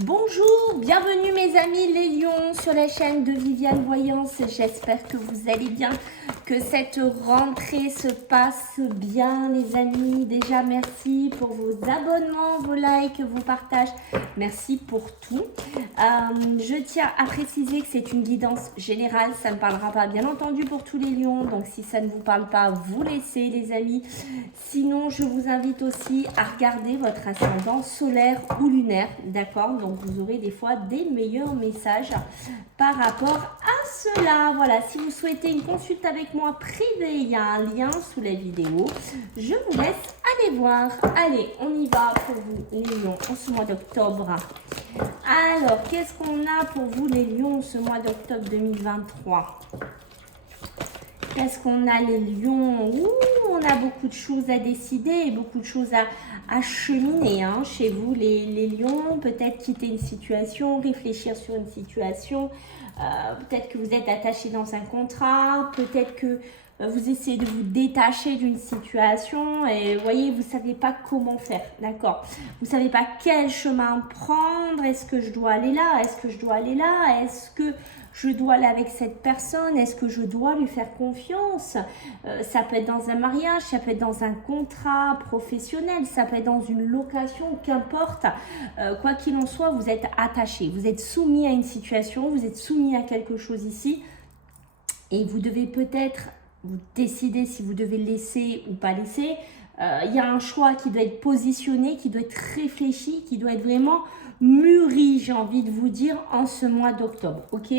Bonjour, bienvenue mes amis les lions sur la chaîne de Viviane Voyance. J'espère que vous allez bien, que cette rentrée se passe bien les amis. Déjà merci pour vos abonnements, vos likes, vos partages. Merci pour tout. Je tiens à préciser que c'est une guidance générale. Ça ne parlera pas bien entendu pour tous les lions. Donc si ça ne vous parle pas, vous laissez les amis. Sinon, je vous invite aussi à regarder votre ascendant solaire ou lunaire. D'accord? Donc vous aurez des fois des meilleurs messages par rapport à cela. Voilà, si vous souhaitez une consulte avec moi privée, il y a un lien sous la vidéo. Je vous laisse aller voir. Allez, on y va pour vous les lions en ce mois d'octobre. Alors, qu'est-ce qu'on a pour vous les lions ce mois d'octobre 2023? Qu'est-ce qu'on a les lions? Ouh, on a beaucoup de choses à décider et beaucoup de choses à cheminer hein, chez vous les lions. Peut-être quitter une situation, réfléchir sur une situation. Peut-être que vous êtes attaché dans un contrat. Peut-être que vous essayez de vous détacher d'une situation et vous voyez, vous ne savez pas comment faire, d'accord? Vous ne savez pas quel chemin prendre. Est-ce que je dois aller là? Est-ce que je dois aller là? Est-ce que je dois aller avec cette personne? Est-ce que je dois lui faire confiance? Ça peut être dans un mariage, ça peut être dans un contrat professionnel, ça peut être dans une location, qu'importe. Quoi qu'il en soit, vous êtes attaché, vous êtes soumis à une situation, vous êtes soumis à quelque chose ici et vous devez peut-être vous décidez si vous devez laisser ou pas laisser. Il y a un choix qui doit être positionné, qui doit être réfléchi, qui doit être vraiment mûri, j'ai envie de vous dire, en ce mois d'octobre. Ok,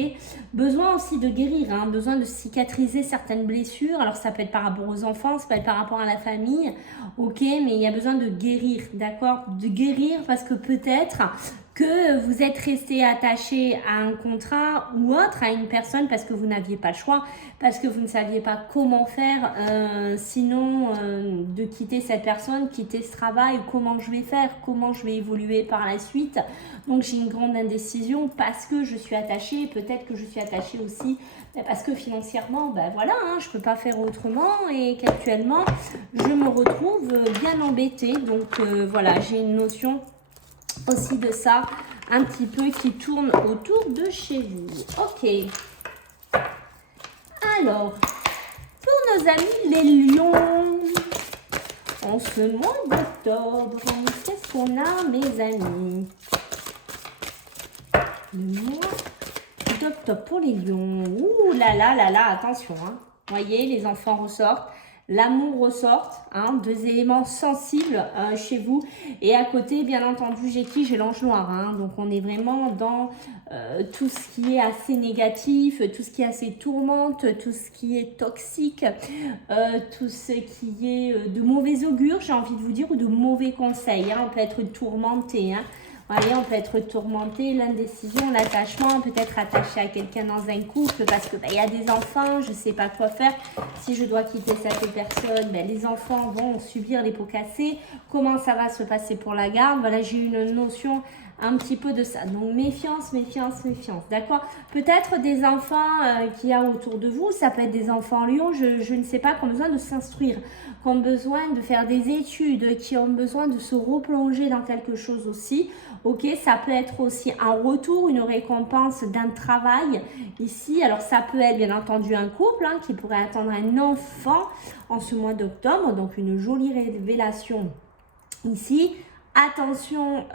besoin aussi de guérir, hein, besoin de cicatriser certaines blessures. Alors ça peut être par rapport aux enfants, ça peut être par rapport à la famille. Ok, mais il y a besoin de guérir, d'accord? De guérir parce que peut-être que vous êtes resté attaché à un contrat ou autre, à une personne parce que vous n'aviez pas le choix, parce que vous ne saviez pas comment faire, sinon de quitter cette personne, quitter ce travail, comment je vais faire, comment je vais évoluer par la suite. Donc j'ai une grande indécision parce que je suis attachée, peut-être que je suis attachée aussi parce que financièrement, ben voilà, hein, je ne peux pas faire autrement et qu'actuellement, je me retrouve bien embêtée. Donc voilà, j'ai une notion aussi de ça un petit peu qui tourne autour de chez vous. Ok. Alors, pour nos amis les lions, en ce mois d'octobre, qu'est-ce qu'on a mes amis? Le mois d'octobre pour les lions. Ouh là là là là, attention. Hein. Voyez, les enfants ressortent. L'amour ressort, hein, deux éléments sensibles chez vous. Et à côté, bien entendu, j'ai qui? J'ai l'ange noir. Hein, donc, on est vraiment dans tout ce qui est assez négatif, tout ce qui est assez tourmente, tout ce qui est toxique, tout ce qui est de mauvais augure, j'ai envie de vous dire, ou de mauvais conseils. Hein, on peut être tourmenté, hein. Allez, on peut être tourmenté, l'indécision, l'attachement, peut-être attaché à quelqu'un dans un couple parce que y a des enfants, je ne sais pas quoi faire. Si je dois quitter cette personne, les enfants vont subir les pots cassés. Comment ça va se passer pour la garde? Voilà, j'ai une notion un petit peu de ça. Donc, méfiance, méfiance, méfiance. D'accord? Peut-être des enfants qu'il y a autour de vous. Ça peut être des enfants lions, je ne sais pas, qui ont besoin de s'instruire, qui ont besoin de faire des études, qui ont besoin de se replonger dans quelque chose aussi. Ok, ça peut être aussi un retour, une récompense d'un travail ici. Alors, ça peut être bien entendu un couple hein, qui pourrait attendre un enfant en ce mois d'octobre. Donc, une jolie révélation ici. Attention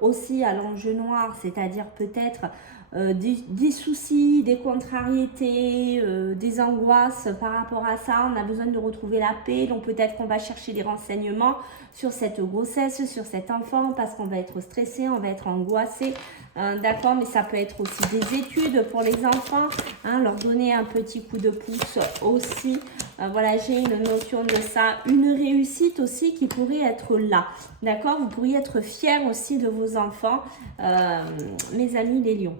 aussi à l'enjeu noir, c'est-à-dire peut-être des soucis, des contrariétés, des angoisses par rapport à ça. On a besoin de retrouver la paix, donc peut-être qu'on va chercher des renseignements sur cette grossesse, sur cet enfant, parce qu'on va être stressé, on va être angoissé. D'accord, mais ça peut être aussi des études pour les enfants, hein, leur donner un petit coup de pouce aussi. Voilà, j'ai une notion de ça. Une réussite aussi qui pourrait être là. D'accord, vous pourriez être fiers aussi de vos enfants, mes amis les lions.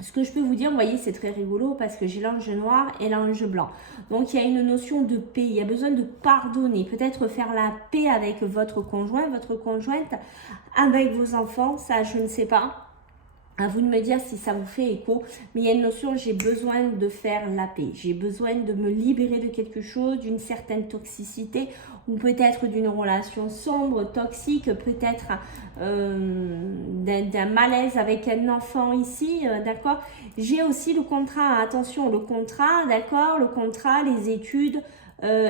Ce que je peux vous dire, vous voyez, c'est très rigolo parce que j'ai l'ange noir et l'ange blanc. Donc, il y a une notion de paix. Il y a besoin de pardonner. Peut-être faire la paix avec votre conjoint, votre conjointe, avec vos enfants. Ça, je ne sais pas. À vous de me dire si ça vous fait écho, mais il y a une notion, j'ai besoin de faire la paix, j'ai besoin de me libérer de quelque chose, d'une certaine toxicité ou peut-être d'une relation sombre, toxique, peut-être d'un malaise avec un enfant ici, d'accord. J'ai aussi le contrat, attention, le contrat, d'accord, le contrat, les études,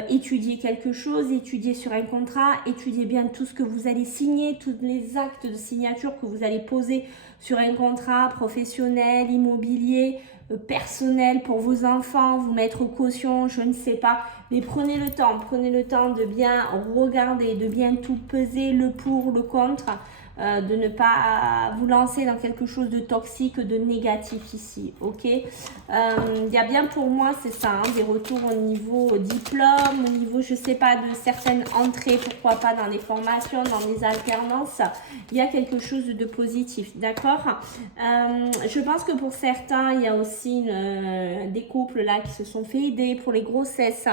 étudier quelque chose, étudier sur un contrat, étudier bien tout ce que vous allez signer, tous les actes de signature que vous allez poser sur un contrat professionnel, immobilier, personnel pour vos enfants, vous mettre caution, je ne sais pas, mais prenez le temps de bien regarder, de bien tout peser, le pour, le contre, de ne pas vous lancer dans quelque chose de toxique, de négatif ici, ok. Il y a bien pour moi, c'est ça, hein, des retours au niveau diplôme, au niveau, je sais pas, de certaines entrées, pourquoi pas dans des formations, dans des alternances, il y a quelque chose de positif, d'accord. Je pense que pour certains, il y a aussi des couples là qui se sont fait aider pour les grossesses,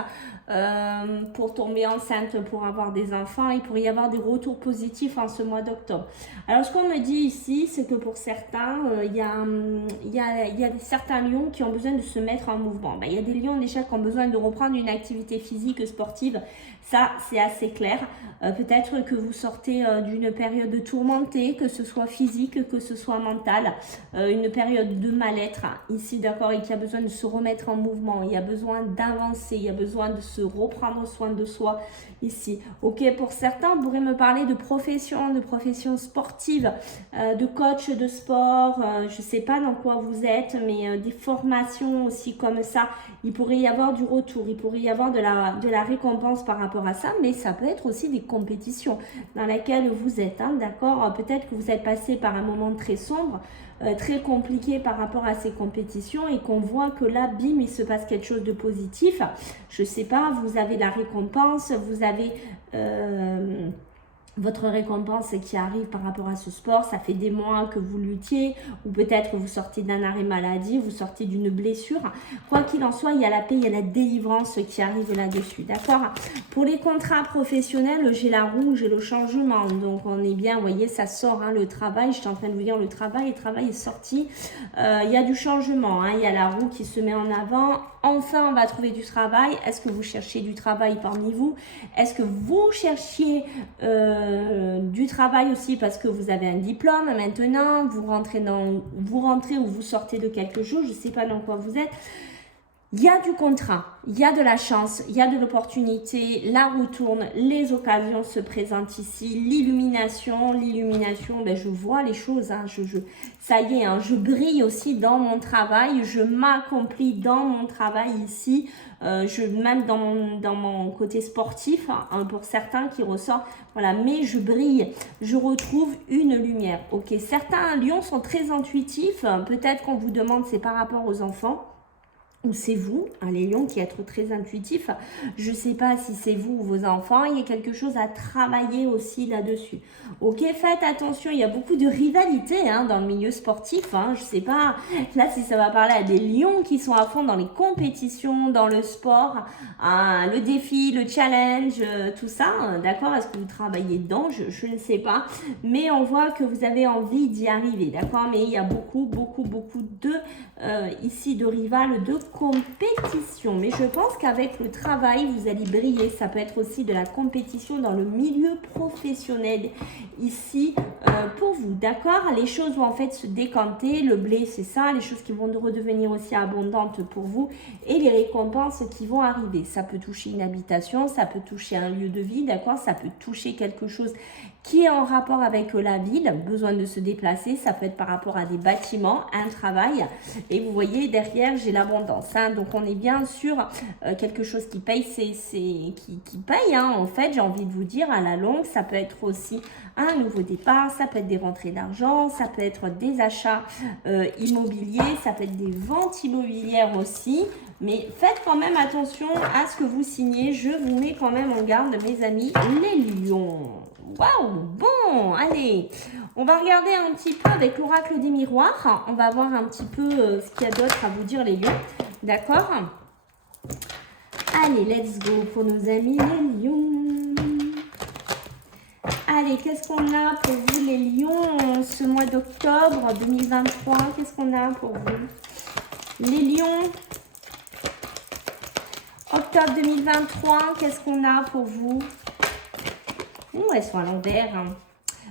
pour tomber enceinte, pour avoir des enfants. Il pourrait y avoir des retours positifs en ce mois d'octobre. Alors ce qu'on me dit ici, c'est que pour certains, il y a certains lions qui ont besoin de se mettre en mouvement. Il y a des lions déjà qui ont besoin de reprendre une activité physique, sportive. Ça, c'est assez clair. Peut-être que vous sortez d'une période tourmentée, que ce soit physique, que ce soit mentale, une période de mal-être ici, d'accord, et qui a besoin de se remettre en mouvement, il y a besoin d'avancer, il y a besoin de se reprendre soin de soi ici. Ok, pour certains, vous pourrez me parler de profession sportive, de coach de sport, je ne sais pas dans quoi vous êtes, mais des formations aussi comme ça. Il pourrait y avoir du retour, il pourrait y avoir de la récompense par rapport à ça, mais ça peut être aussi des compétitions dans lesquelles vous êtes, hein, d'accord. Peut-être que vous êtes passé par un moment très sombre, très compliqué par rapport à ces compétitions et qu'on voit que là, bim, il se passe quelque chose de positif. Je sais pas, vous avez la récompense, vous avez votre récompense qui arrive par rapport à ce sport, ça fait des mois que vous luttiez, ou peut-être vous sortez d'un arrêt maladie, vous sortez d'une blessure. Quoi qu'il en soit, il y a la paix, il y a la délivrance qui arrive là-dessus, d'accord. Pour les contrats professionnels, j'ai la roue, j'ai le changement, donc on est bien, vous voyez, ça sort, hein, le travail, je suis en train de vous dire le travail est sorti, il y a du changement, hein, il y a la roue qui se met en avant. Enfin, on va trouver du travail. Est-ce que vous cherchez du travail parmi vous? Est-ce que vous cherchiez du travail aussi parce que vous avez un diplôme maintenant? Vous rentrez ou vous sortez de quelque chose, je ne sais pas dans quoi vous êtes. Il y a du contrat, il y a de la chance, il y a de l'opportunité, la roue tourne, les occasions se présentent ici, l'illumination, ben je vois les choses, hein, ça y est, hein, je brille aussi dans mon travail, je m'accomplis dans mon travail ici, même dans mon côté sportif, hein, pour certains qui ressort, voilà, mais je brille, je retrouve une lumière. Ok, certains lions sont très intuitifs, peut-être qu'on vous demande c'est par rapport aux enfants. Ou c'est vous, hein, les lions, qui êtes très intuitifs. Je ne sais pas si c'est vous ou vos enfants. Il y a quelque chose à travailler aussi là-dessus. Ok, faites attention. Il y a beaucoup de rivalité, hein, dans le milieu sportif. Hein. Je ne sais pas là si ça va parler à des lions qui sont à fond dans les compétitions, dans le sport, hein, le défi, le challenge, tout ça. D'accord? Est-ce que vous travaillez dedans? Je ne sais pas. Mais on voit que vous avez envie d'y arriver. D'accord? Mais il y a beaucoup de ici de rivales, de compétition. Mais je pense qu'avec le travail, vous allez briller. Ça peut être aussi de la compétition dans le milieu professionnel ici pour vous. D'accord? Les choses vont en fait se décanter. Le blé, c'est ça. Les choses qui vont redevenir aussi abondantes pour vous. Et les récompenses qui vont arriver. Ça peut toucher une habitation, ça peut toucher un lieu de vie. D'accord? Ça peut toucher quelque chose qui est en rapport avec la ville, besoin de se déplacer, ça peut être par rapport à des bâtiments, un travail, et vous voyez derrière j'ai l'abondance, hein, donc on est bien sur quelque chose qui paye, qui paye, hein, en fait, j'ai envie de vous dire, à la longue, ça peut être aussi un nouveau départ, ça peut être des rentrées d'argent, ça peut être des achats immobiliers, ça peut être des ventes immobilières aussi, mais faites quand même attention à ce que vous signez, je vous mets quand même en garde mes amis les lions. Waouh, bon, allez, on va regarder un petit peu avec l'oracle des miroirs. On va voir un petit peu ce qu'il y a d'autre à vous dire les lions, d'accord? Allez, let's go pour nos amis les lions. Allez, qu'est-ce qu'on a pour vous les lions ce mois d'octobre 2023? Qu'est-ce qu'on a pour vous les lions? Octobre 2023, qu'est-ce qu'on a pour vous? Elles sont à l'envers.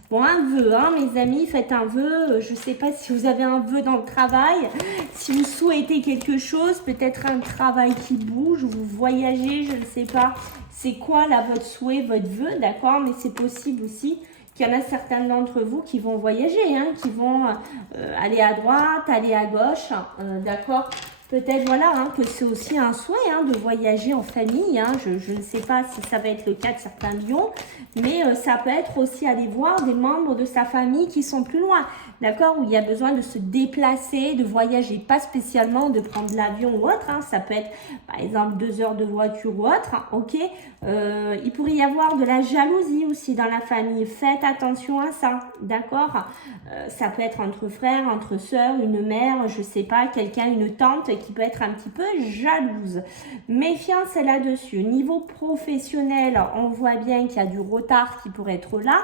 Bon, un vœu, hein, mes amis, faites un vœu. Je ne sais pas si vous avez un vœu dans le travail, si vous souhaitez quelque chose, peut-être un travail qui bouge, vous voyagez, je ne sais pas. C'est quoi là votre souhait, votre vœu, d'accord? Mais c'est possible aussi qu'il y en a certains d'entre vous qui vont voyager, hein, qui vont aller à droite, aller à gauche, d'accord? Peut-être voilà hein, que c'est aussi un souhait hein, de voyager en famille. Hein. Je ne sais pas si ça va être le cas de certains lions, mais ça peut être aussi aller voir des membres de sa famille qui sont plus loin, d'accord, où il y a besoin de se déplacer, de voyager, pas spécialement de prendre l'avion ou autre. Hein. Ça peut être par exemple 2 heures de voiture ou autre. Hein, ok, il pourrait y avoir de la jalousie aussi dans la famille. Faites attention à ça, d'accord. Ça peut être entre frères, entre sœurs, une mère, je sais pas, quelqu'un, une tante qui peut être un petit peu jalouse. Méfiance là-dessus. Niveau professionnel, on voit bien qu'il y a du retard qui pourrait être là.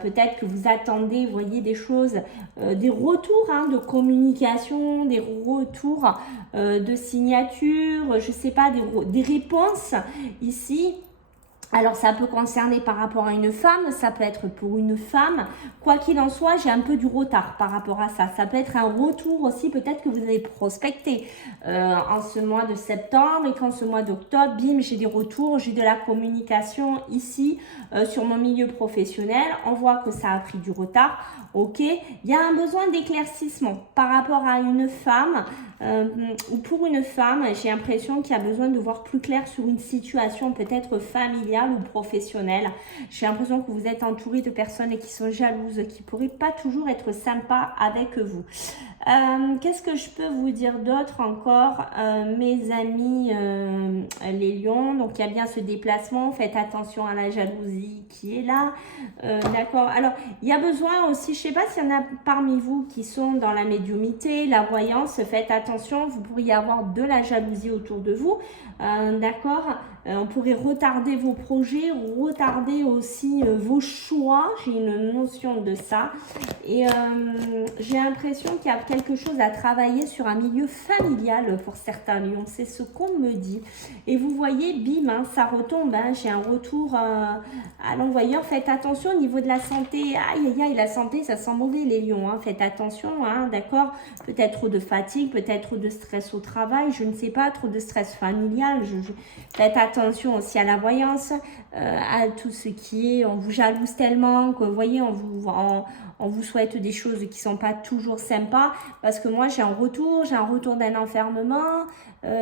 Peut-être que vous attendez, vous voyez des choses, des retours hein, de communication, des retours de signature, je sais pas, des réponses ici. Alors, ça peut concerner par rapport à une femme, ça peut être pour une femme. Quoi qu'il en soit, j'ai un peu du retard par rapport à ça. Ça peut être un retour aussi, peut-être que vous avez prospecté en ce mois de septembre et qu'en ce mois d'octobre, bim, j'ai des retours, j'ai de la communication ici sur mon milieu professionnel. On voit que ça a pris du retard. Ok, il y a un besoin d'éclaircissement par rapport à une femme ou pour une femme, j'ai l'impression qu'il y a besoin de voir plus clair sur une situation peut-être familiale ou professionnelle. J'ai l'impression que vous êtes entouré de personnes qui sont jalouses, qui ne pourraient pas toujours être sympas avec vous. Qu'est-ce que je peux vous dire d'autre encore, mes amis les lions? Donc, il y a bien ce déplacement. Faites attention à la jalousie qui est là. D'accord. Alors, il y a besoin aussi, je ne sais pas s'il y en a parmi vous qui sont dans la médiumité, la voyance. Faites attention, vous pourriez avoir de la jalousie autour de vous. D'accord. On pourrait retarder vos projets, retarder aussi vos choix. J'ai une notion de ça. Et j'ai l'impression qu'il y a quelque chose à travailler sur un milieu familial pour certains lions. C'est ce qu'on me dit. Et vous voyez, bim, hein, ça retombe. Hein, j'ai un retour à l'envoyeur. Faites attention au niveau de la santé. Aïe, aïe, aïe, la santé, ça sent mauvais les lions. Hein. Faites attention, hein, d'accord. Peut-être trop de fatigue, peut-être trop de stress au travail. Je ne sais pas, trop de stress familial. Faites attention aussi à la voyance, à tout ce qui est, on vous jalouse tellement que vous voyez, on vous souhaite des choses qui sont pas toujours sympas, parce que moi j'ai un retour d'un enfermement,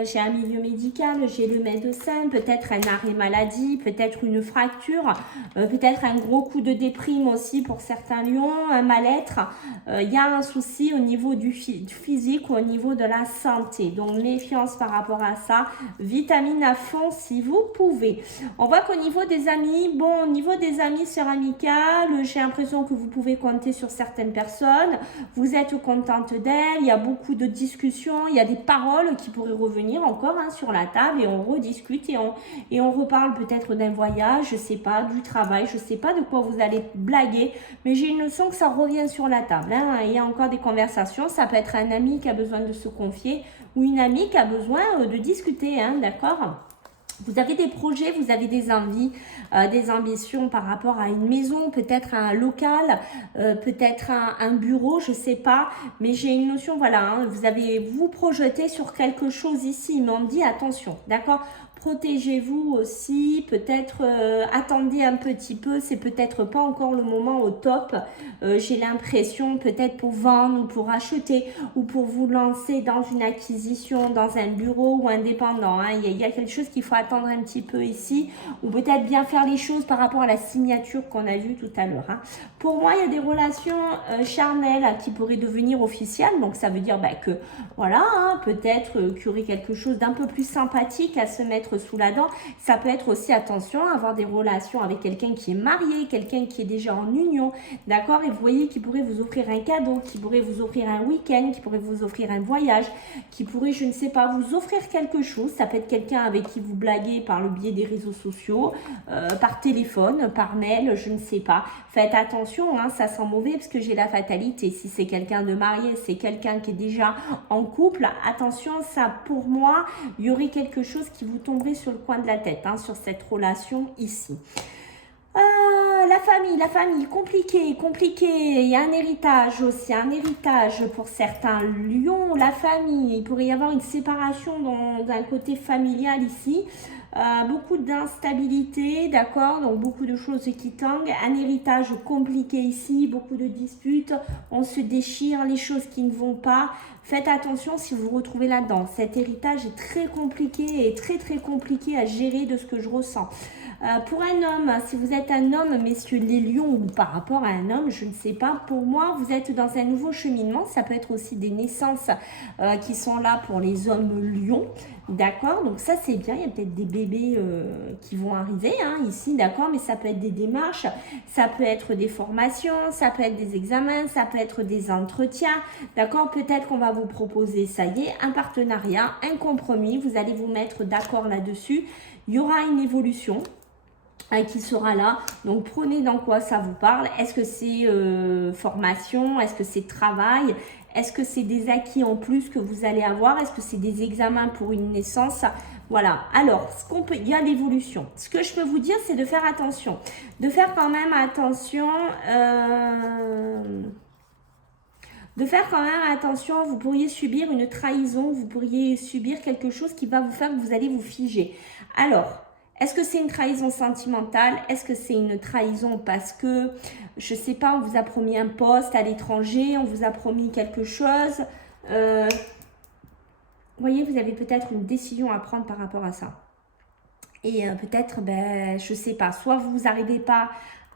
j'ai un milieu médical, j'ai le médecin, peut-être un arrêt maladie, peut-être une fracture, peut-être un gros coup de déprime aussi pour certains lions, un mal-être. Il y a un souci au niveau du physique ou au niveau de la santé. Donc méfiance par rapport à ça. Vitamine à fond si vous pouvez. On voit qu'au niveau des amis, bon, au niveau des amis, sœurs amicales, j'ai l'impression que vous pouvez compter sur certaines personnes. Vous êtes contente d'elles. Il y a beaucoup de discussions. Il y a des paroles qui pourraient revenir encore hein, sur la table et on rediscute et on reparle peut-être d'un voyage, je sais pas, du travail, je sais pas de quoi vous allez blaguer, mais j'ai une notion que ça revient sur la table. Hein. Il y a encore des conversations. Ça peut être un ami qui a besoin de se confier ou une amie qui a besoin de discuter, hein, d'accord? Vous avez des projets, vous avez des envies, des ambitions par rapport à une maison, peut-être un local, peut-être un bureau, je ne sais pas. Mais j'ai une notion, voilà, hein, vous projetez sur quelque chose ici, mais on me dit attention, d'accord ? Protégez-vous aussi, peut-être attendez un petit peu, c'est peut-être pas encore le moment au top. J'ai l'impression peut-être pour vendre ou pour acheter ou pour vous lancer dans une acquisition, dans un bureau ou indépendant. Hein. Il y a quelque chose qu'il faut attendre un petit peu ici ou peut-être bien faire les choses par rapport à la signature qu'on a vue tout à l'heure. Hein. Pour moi, il y a des relations charnelles qui pourraient devenir officielles. Donc, ça veut dire que voilà, hein, peut-être qu'il y aurait quelque chose d'un peu plus sympathique à se mettre sous la dent. Ça peut être aussi, attention, avoir des relations avec quelqu'un qui est marié, quelqu'un qui est déjà en union, d'accord? Et vous voyez qui pourrait vous offrir un cadeau, qui pourrait vous offrir un week-end, qui pourrait vous offrir un voyage, qui pourrait, je ne sais pas, vous offrir quelque chose. Ça peut être quelqu'un avec qui vous blaguez par le biais des réseaux sociaux, par téléphone, par mail, je ne sais pas. Faites attention, hein, ça sent mauvais parce que j'ai la fatalité. Si c'est quelqu'un de marié, c'est quelqu'un qui est déjà en couple, attention, ça pour moi, il y aurait quelque chose qui vous tomberait sur le coin de la tête, hein, sur cette relation ici. La la famille, compliqué, compliqué. Il y a un héritage aussi, un héritage pour certains. Lion, la famille. Il pourrait y avoir une séparation d'un côté familial ici. Beaucoup d'instabilité, d'accord, donc beaucoup de choses qui tangent, un héritage compliqué ici, beaucoup de disputes, on se déchire, les choses qui ne vont pas. Faites attention si vous vous retrouvez là-dedans. Cet héritage est très compliqué et très très compliqué à gérer de ce que je ressens. Pour un homme, si vous êtes un homme, messieurs les lions, ou par rapport à un homme, je ne sais pas, pour moi, vous êtes dans un nouveau cheminement. Ça peut être aussi des naissances qui sont là pour les hommes lions, d'accord? Donc ça, c'est bien. Il y a peut-être des bébés qui vont arriver ici, d'accord? Mais ça peut être des démarches, ça peut être des formations, ça peut être des examens, ça peut être des entretiens, d'accord? Peut-être qu'on va vous proposer, ça y est, un partenariat, un compromis. Vous allez vous mettre d'accord là-dessus. Il y aura une évolution qui sera là. Donc, prenez dans quoi ça vous parle. Est-ce que c'est formation? Est-ce que c'est travail? Est-ce que c'est des acquis en plus que vous allez avoir? Est-ce que c'est des examens pour une naissance? Voilà. Alors, il y a l'évolution. Ce que je peux vous dire, c'est de faire attention. De faire quand même attention... de faire quand même attention, vous pourriez subir une trahison, vous pourriez subir quelque chose qui va vous faire que vous allez vous figer. Alors, est-ce que c'est une trahison sentimentale? Est-ce que c'est une trahison parce que, je ne sais pas, on vous a promis un poste à l'étranger, on vous a promis quelque chose? Vous voyez, vous avez peut-être une décision à prendre par rapport à ça. Et peut-être, je ne sais pas, soit vous n'arrivez pas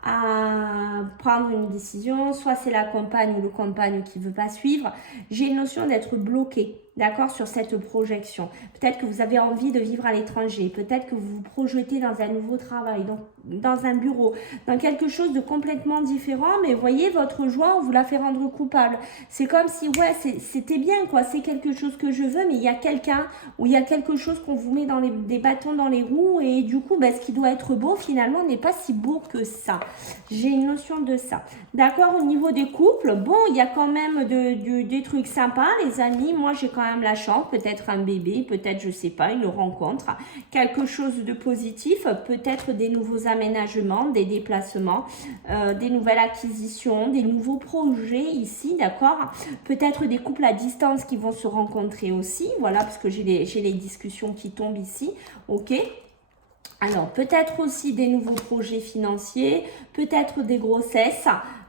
à prendre une décision, soit c'est la compagne ou le compagne qui ne veut pas suivre. J'ai une notion d'être bloqué, d'accord, sur cette projection. Peut-être que vous avez envie de vivre à l'étranger, peut-être que vous vous projetez dans un nouveau travail, donc dans un bureau, dans quelque chose de complètement différent, mais voyez, votre joie, on vous la fait rendre coupable. C'est comme si, ouais, c'était bien, quoi, c'est quelque chose que je veux, mais il y a quelqu'un ou il y a quelque chose qu'on vous met dans des bâtons dans les roues et du coup, ce qui doit être beau, finalement, n'est pas si beau que ça. J'ai une notion de ça. D'accord, au niveau des couples, bon, il y a quand même des trucs sympas, les amis. Moi, j'ai quand même la chance, peut-être un bébé, peut-être, je sais pas, une rencontre, quelque chose de positif, peut-être des nouveaux aménagements, des déplacements, des nouvelles acquisitions, des nouveaux projets ici, d'accord. Peut-être des couples à distance qui vont se rencontrer aussi, voilà, parce que j'ai les discussions qui tombent ici, ok. Alors, peut-être aussi des nouveaux projets financiers, peut-être des grossesses.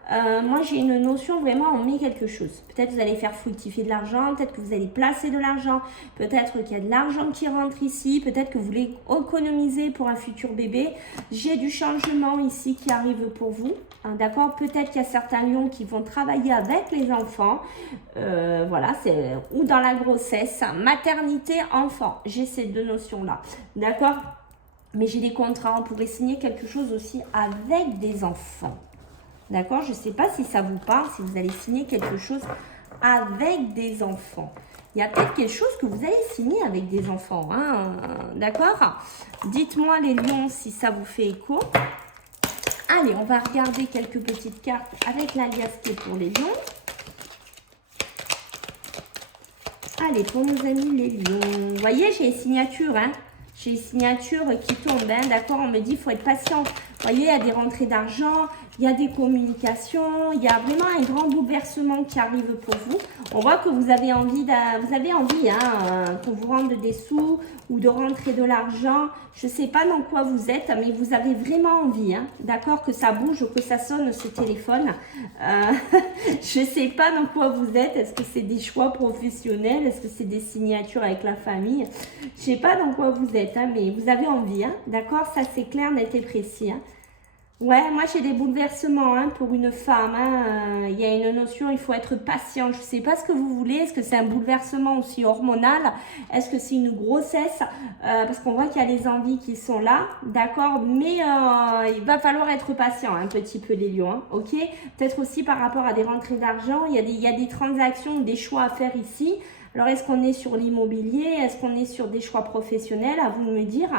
Moi, j'ai une notion vraiment, on met quelque chose. Peut-être vous allez faire fructifier de l'argent, peut-être que vous allez placer de l'argent, peut-être qu'il y a de l'argent qui rentre ici, peut-être que vous voulez économiser pour un futur bébé. J'ai du changement ici qui arrive pour vous, d'accord? Peut-être qu'il y a certains lions qui vont travailler avec les enfants, voilà, ou dans la grossesse, maternité, enfant. J'ai ces deux notions-là, d'accord? Mais j'ai des contrats, on pourrait signer quelque chose aussi avec des enfants. D'accord? Je ne sais pas si ça vous parle, si vous allez signer quelque chose avec des enfants. Il y a peut-être quelque chose que vous allez signer avec des enfants. D'accord? Dites-moi les lions si ça vous fait écho. Allez, on va regarder quelques petites cartes avec l'alias T pour les lions. Allez, pour nos amis les lions. Vous voyez, j'ai les signatures, J'ai les signatures qui tombent, d'accord? On me dit, il faut être patient. Vous voyez, il y a des rentrées d'argent, il y a des communications, il y a vraiment un grand bouleversement qui arrive pour vous. On voit que vous avez envie, qu'on vous rende des sous ou de rentrer de l'argent. Je ne sais pas dans quoi vous êtes, mais vous avez vraiment envie, d'accord, que ça bouge, que ça sonne ce téléphone. Je ne sais pas dans quoi vous êtes. Est-ce que c'est des choix professionnels? Est-ce que c'est des signatures avec la famille? Je ne sais pas dans quoi vous êtes, mais vous avez envie, d'accord? Ça, c'est clair, net et précis. Ouais, moi j'ai des bouleversements pour une femme. Il y a une notion, il faut être patient. Je ne sais pas ce que vous voulez. Est-ce que c'est un bouleversement aussi hormonal? Est-ce que c'est une grossesse? Parce qu'on voit qu'il y a les envies qui sont là, d'accord. Mais il va falloir être patient un petit peu les lions, ok. Peut-être aussi par rapport à des rentrées d'argent. Il y a des transactions ou des choix à faire ici. Alors est-ce qu'on est sur l'immobilier? Est-ce qu'on est sur des choix professionnels? À vous de me dire.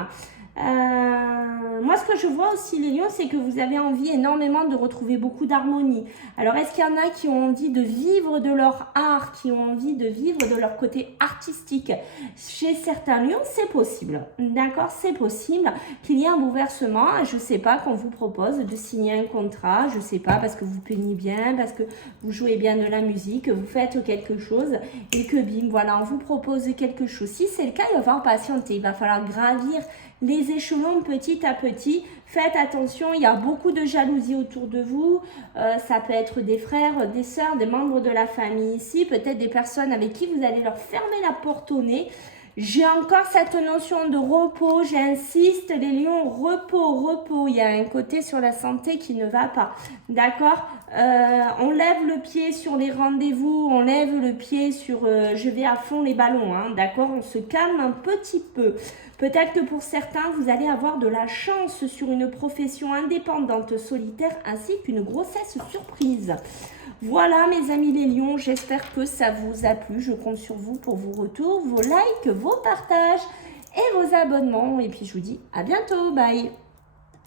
Moi, ce que je vois aussi, les lions, c'est que vous avez envie énormément de retrouver beaucoup d'harmonie. Alors, est-ce qu'il y en a qui ont envie de vivre de leur art, qui ont envie de vivre de leur côté artistique? Chez certains lions, c'est possible. D'accord, c'est possible qu'il y ait un bouleversement. Je ne sais pas, qu'on vous propose de signer un contrat. Je ne sais pas, parce que vous peignez bien, parce que vous jouez bien de la musique, vous faites quelque chose et que bim, voilà, on vous propose quelque chose. Si c'est le cas, il va falloir patienter. Il va falloir gravir les échelons petit à petit. Faites attention, il y a beaucoup de jalousie autour de vous. Ça peut être des frères, des sœurs, des membres de la famille ici, peut-être des personnes avec qui vous allez leur fermer la porte au nez. J'ai encore cette notion de repos, j'insiste, les lions, repos, repos. Il y a un côté sur la santé qui ne va pas, d'accord? On lève le pied sur les rendez-vous, on lève le pied sur je vais à fond les ballons, hein, d'accord? On se calme un petit peu. Peut-être que pour certains, vous allez avoir de la chance sur une profession indépendante, solitaire, ainsi qu'une grossesse surprise. Voilà mes amis les lions, j'espère que ça vous a plu. Je compte sur vous pour vos retours, vos likes, vos partages et vos abonnements. Et puis je vous dis à bientôt, bye!